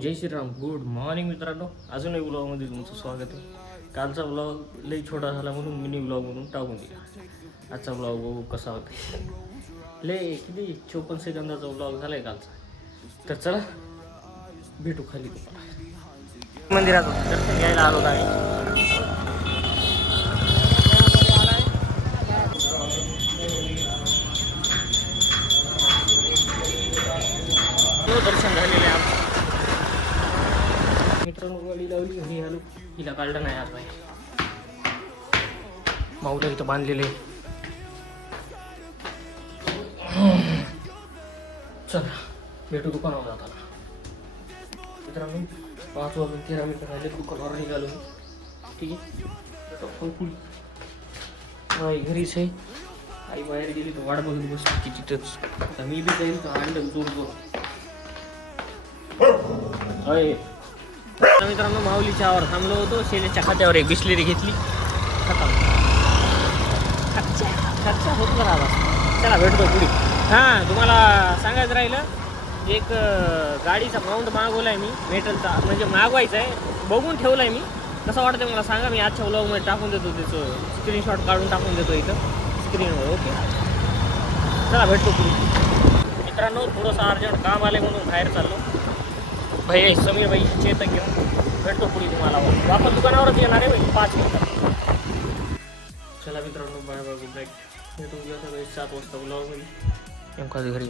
जय Shriram. Good morning मित्रांनो. अजून एक ब्लॉगमध्ये तुमचं स्वागत आहे. कालचा ब्लॉग लई छोटा झाला म्हणून मिनी ब्लॉग म्हणून टाकून दिला. आजचा ब्लॉग बघू कसा होता. लय किती 54 सेकंदाचा ब्लॉग झालाय कालचा. तर चला भेटू खाली मंदिरात दर्शन घ्यायला आलो आहे. दर्शन झालेलं आहे आमचं. मित्रांनो गाडी लावली घरी आलो. हिला काढलं नाही आज बाहेर. माऊला इथं बांधलेले. चला भेटू दुकानावर जाताना. मित्रांनो 5:13 झाले. दुकानावर निघालो. ठीक आहे फुल आई घरीच आहे. आई बाहेर गेली तर वाट बघत बसली की तिथंच. मी बी जाईल तर आणलं जोर जोर. मित्रांनो माऊलीच्या आवर थांबलो होतो. शेलेच्या खात्यावर एक बिस्लेरी घेतली. खर्चा होत राहिला. चला भेटतो पुढे. हां तुम्हाला सांगायचं राहिलं एक गाडीचा माउंट मागवला आहे मी मेटलचा. म्हणजे मागवायचा आहे. बघून ठेवला आहे मी. कसं वाटतं मला सांगा. मी आजच्या व्लॉगमध्ये टाकून देतो. त्याचं स्क्रीनशॉट काढून टाकून देतो इथं स्क्रीनवर. ओके चला भेटतो पुढे. मित्रांनो थोडंसं अर्जंट काम आलं म्हणून बाहेर चाललो. भाई समीर भाई चेतक घेऊन भेटतो पुढे तुम्हाला. वापस दुकानावरच येणार आहे भाई 5 मिनिटात. चला मित्रांनो बाय बाय गुड नाईट. भेटू उद्या सकाळी 7 वाजता ब्लॉगमध्ये. नेमका घरी